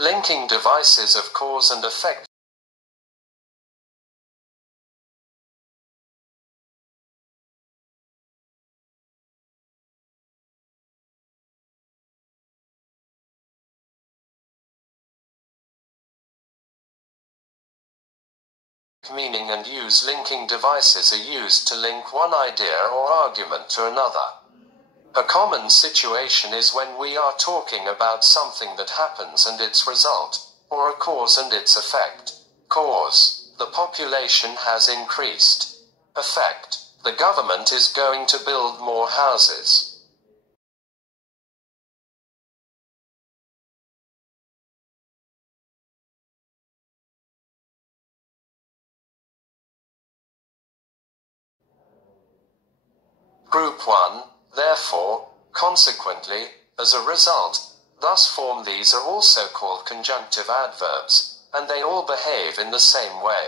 Linking devices of cause and effect. Meaning and use. Linking devices are used to link one idea or argument to another. A common situation is when we are talking about something that happens and its result, or a cause and its effect. Cause: the population has increased. Effect: the government is going to build more houses. Group 1, therefore, consequently, as a result, thus form. These are also called conjunctive adverbs, and they all behave in the same way.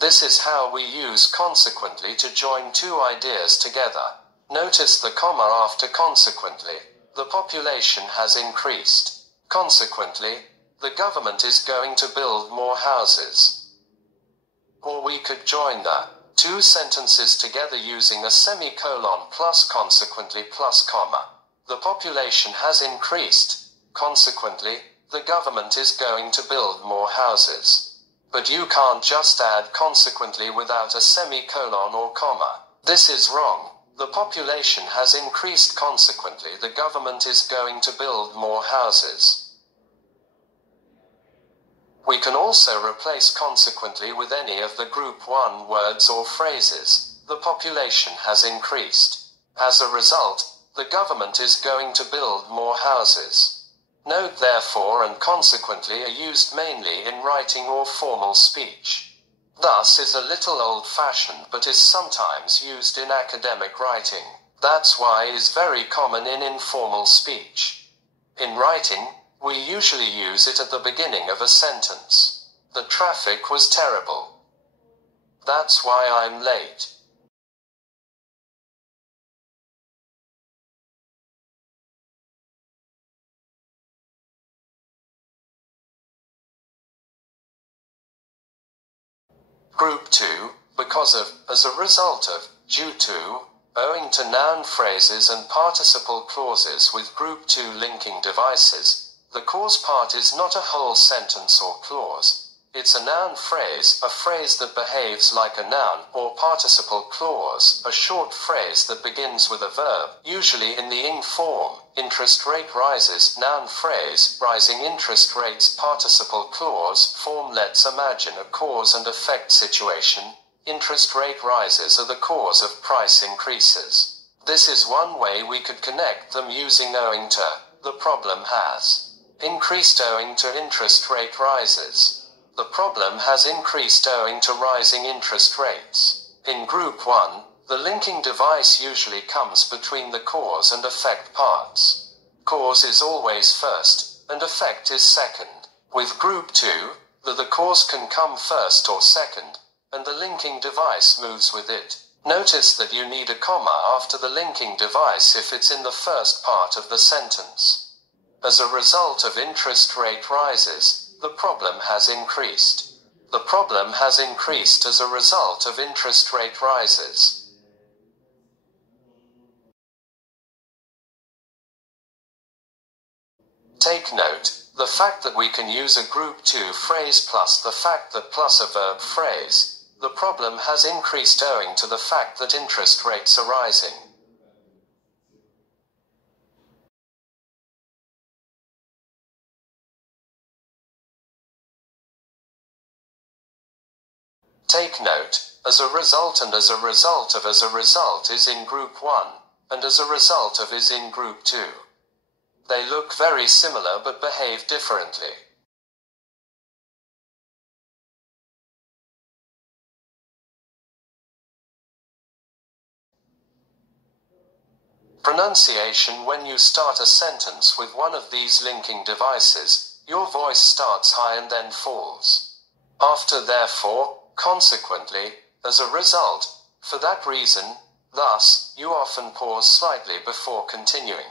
This is how we use consequently to join two ideas together. Notice the comma after consequently. The population has increased. Consequently, the government is going to build more houses. Or we could join the two sentences together using a semicolon plus consequently plus comma. The population has increased. Consequently, the government is going to build more houses. But you can't just add consequently without a semicolon or comma. This is wrong. The population has increased. Consequently, the government is going to build more houses. We can also replace consequently with any of the group 1 words or phrases. The population has increased. As a result, the government is going to build more houses. Note therefore and consequently are used mainly in writing or formal speech. Thus is a little old-fashioned but is sometimes used in academic writing. That's why is very common in informal speech. In writing, we usually use it at the beginning of a sentence. The traffic was terrible. That's why I'm late. Group 2, because of, as a result of, due to, owing to. Noun phrases and participle clauses with group 2 linking devices. The cause part is not a whole sentence or clause. It's a noun phrase, a phrase that behaves like a noun, or participle clause, a short phrase that begins with a verb, usually in the ing form. Interest rate rises. Noun phrase, rising interest rates. Participle clause form. Let's imagine a cause and effect situation. Interest rate rises are the cause of price increases. This is one way we could connect them using owing to. The problem has increased owing to interest rate rises. The problem has increased owing to rising interest rates. In group 1, the linking device usually comes between the cause and effect parts. Cause is always first, and effect is second. With group 2, the cause can come first or second, and the linking device moves with it. Notice that you need a comma after the linking device if it's in the first part of the sentence. As a result of interest rate rises, the problem has increased. The problem has increased as a result of interest rate rises. Take note, the fact that we can use a group 2 phrase plus the fact that plus a verb phrase. The problem has increased owing to the fact that interest rates are rising. Take note, as a result and as a result of. As a result is in group 1, and as a result of is in group 2. They look very similar but behave differently. Pronunciation. When you start a sentence with one of these linking devices, your voice starts high and then falls. After therefore, consequently, as a result, for that reason, thus, you often pause slightly before continuing.